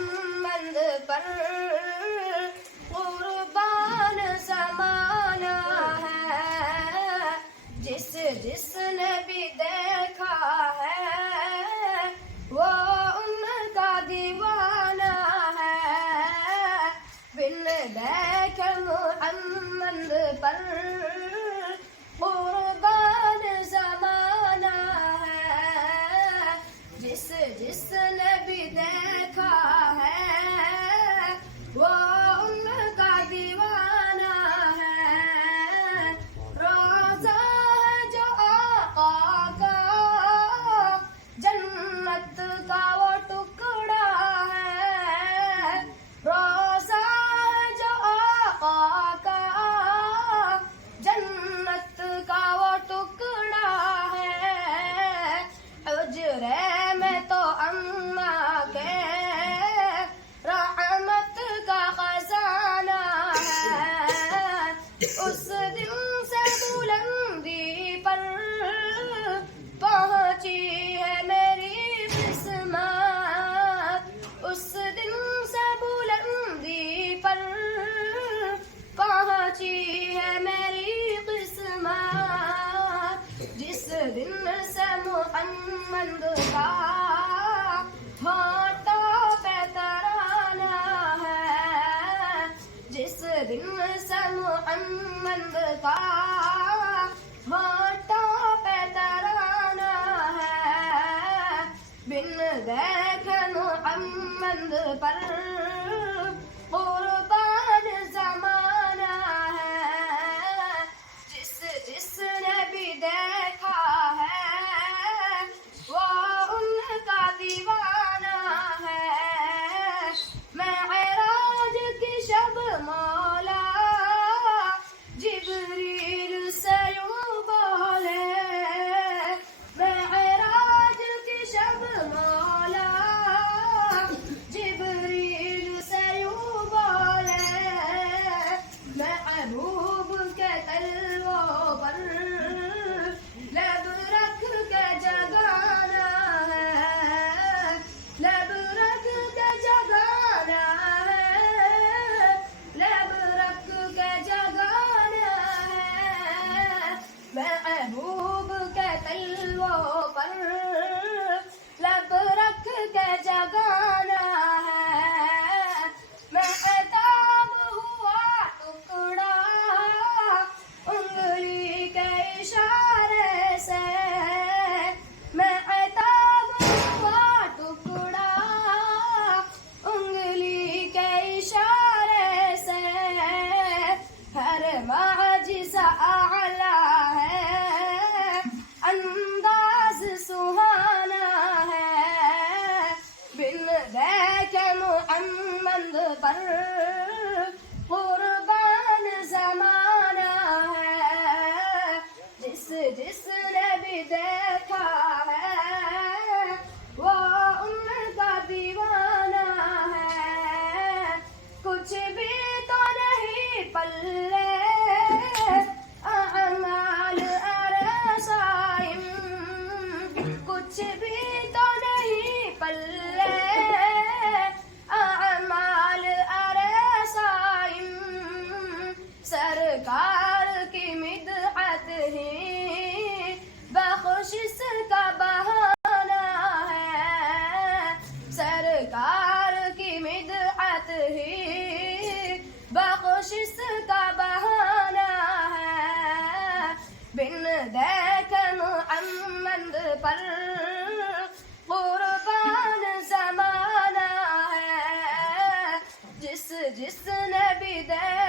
محمد پر قربان زمانہ ہے، جس جس نے بھی دیکھا ہے وہ ان کا دیوانہ ہے، بن دیکھ محمد پر قربان زمانہ ہے، جس جس نے بھی دیکھا ہے وہ ان کا دیوانہ ہے، روزہ ہے جو آقا کا جنت کا وہ ٹکڑا ہے، روزہ ہے جو آقا کا جنت کا وہ ٹکڑا ہے، حجرے میں تو اماں کے رحمت کا خزانہ ہے، اس دن سے بلندی پر پہنچی ہے میری قسمت، اس دن سے بلندی پر پہنچی ہے میری قسمت، جس دن سے محمد کا ہونٹوں پہ ترانہ ہے، جس دن سے محمد کا ہونٹوں پہ ترانہ ہے، بن دیکھ محمد پر قربان زمانہ ہے، جس جس نے بھی دیکھا ہے وہ ان کا دیوانہ ہے، معراج کی شب مولا جبریل سے یوں بولے، معراج کی شب مولا جبریل سے یوں بولے، محبوب کے تلووں پر لب رکھ کے جگانا ہے، لب رکھ کے جگانا ہے، لب رکھ کے جگانا ہے، محبوب کے تلووں پر لب رکھ کے جگانا ہے، مہتاب ہوا ٹکڑا انگلی کے اشارے سے، مہتاب ہوا ٹکڑا انگلی کے اشارے سے، ہر معجزہ اعلیٰ ہے، انداز سہانا ہے، بن دیکھ محمد پر قربان زمانہ ہے، جس جس نے بھی دیکھا ہے وہ ان کا دیوانہ ہے، کچھ بھی تو نہیں پلے اعمال ارے صائم، کچھ بھی تو نہیں پلے اعمال ارے صائم، سرکار کی مدحت ہی بخشش کا بہانہ ہے، سرکار کی مدحت ہی بخشش کا بہانہ ہے، بن دیکھ محمد پر قربان زمانہ ہے، جس جس نے بھی دیکھا